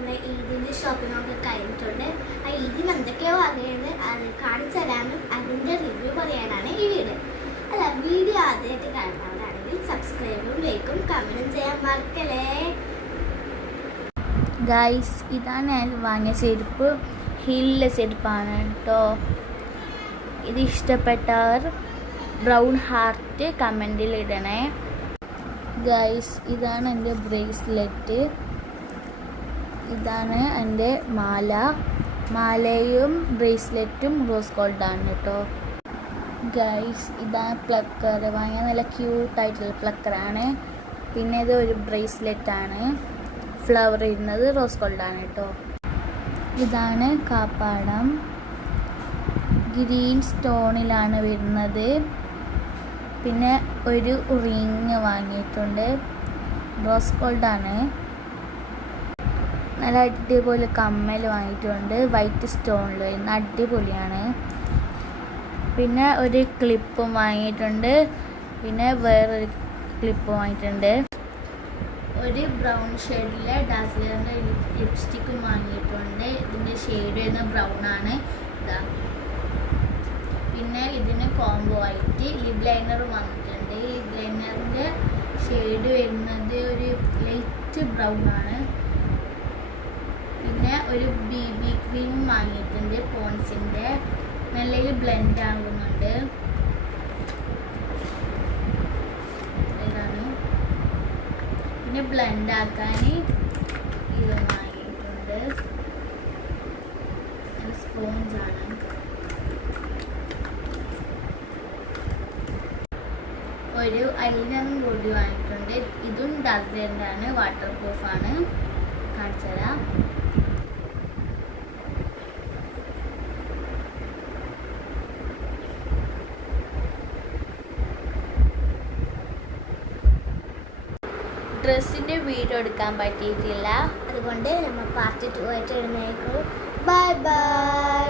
നമ്മുടെ ഈദിൻ്റെ ഷോപ്പിംഗ് ഒക്കെ കഴിഞ്ഞിട്ടുണ്ട്. ആ ഈദിന് എന്തൊക്കെയോ വാങ്ങിയത് അത് കാണിച്ചു തരാനും അതിൻ്റെ റിവ്യൂ പറയാനാണ് ഈ വീഡിയോ. അല്ല, വീഡിയോ ആദ്യമായിട്ട് കാണുന്നവരാണെങ്കിൽ സബ്സ്ക്രൈബും ലൈക്കും കമൻറ്റും ചെയ്യാൻ മറക്കല്ലേ. ഗൈസ്, ഇതാണ് ഞാൻ വാങ്ങിയ ചെരുപ്പ്. ഹീലിലെ ചെരുപ്പാണ് കേട്ടോ. ഇത് ഇഷ്ടപ്പെട്ടവർ ബ്രൗൺ ഹാർട്ട് കമൻറ്റിൽ ഇടണേ. ഗൈസ്, ഇതാണ് എൻ്റെ ബ്രേസ്ലെറ്റ്. ഇതാണ് എൻ്റെ മാലയും ബ്രേസ്ലെറ്റും റോസ് ഗോൾഡാണ് കേട്ടോ. ഗൈസ്, ഇതാണ് പ്ലക്കർ. വാങ്ങിയ നല്ല ക്യൂട്ടായിട്ടുള്ള പ്ലക്കറാണ്. പിന്നെ ഇത് ഒരു ബ്രേസ്ലെറ്റാണ്. ഫ്ലവർ ഇടുന്നത് റോസ് ഗോൾഡാണ് കേട്ടോ. ഇതാണ് കാപ്പാടം. ഗ്രീൻ സ്റ്റോണിലാണ് വരുന്നത്. പിന്നെ ഒരു റിങ് വാങ്ങിയിട്ടുണ്ട്, റോസ് ഗോൾഡാണ്. നല്ല അടിപൊളി കമ്മൽ വാങ്ങിയിട്ടുണ്ട്, വൈറ്റ് സ്റ്റോണിൽ വരുന്ന അടിപൊളിയാണ്. പിന്നെ ഒരു ക്ലിപ്പും വാങ്ങിയിട്ടുണ്ട്. പിന്നെ വേറൊരു ക്ലിപ്പ് വാങ്ങിയിട്ടുണ്ട്. ഒരു ബ്രൗൺ ഷെയ്ഡിലെ ഡാസ്ലറിൻ്റെ ലിപ്സ്റ്റിക്കും വാങ്ങിയിട്ടുണ്ട്. ഇതിൻ്റെ ഷെയ്ഡ് വരുന്ന ബ്രൗൺ ആണ്. ഇതാ. പിന്നെ ഇതിന് കോംബോ ആയിട്ട് ലിപ് ലൈനറും വന്നിട്ടുണ്ട്. ഈ ലിപ് ലൈനറിൻ്റെ ഷെയ്ഡ് വരുന്നത് ഒരു ലൈറ്റ് ബ്രൗൺ ആണ്. പിന്നെ ഒരു BB ക്രീമും വാങ്ങിയിട്ടുണ്ട്, പോൺസിൻ്റെ. നല്ലൊരു ബ്ലെൻഡ് ആകുന്നുണ്ട്. ഇതാണ്. പിന്നെ ബ്ലെൻഡ് ആക്കാൻ ഇത് വാങ്ങിയിട്ടുണ്ട്, സ്പോഞ്ചാണ്. ഒരു ഐലൈനറും കൂടി വാങ്ങിയിട്ടുണ്ട്. ഇതും ഡാസ്ലറിൻ്റെ ആണ്, വാട്ടർ പ്രൂഫാണ്. കാണിച്ചു തരാം. ഡ്രസ്സിൻ്റെ വീഡിയോ എടുക്കാൻ പറ്റിയിട്ടില്ല, അതുകൊണ്ട് നമ്മൾ പാർട്ട് 2 ആയിട്ട് എഴുന്നേക്കും. Bye by.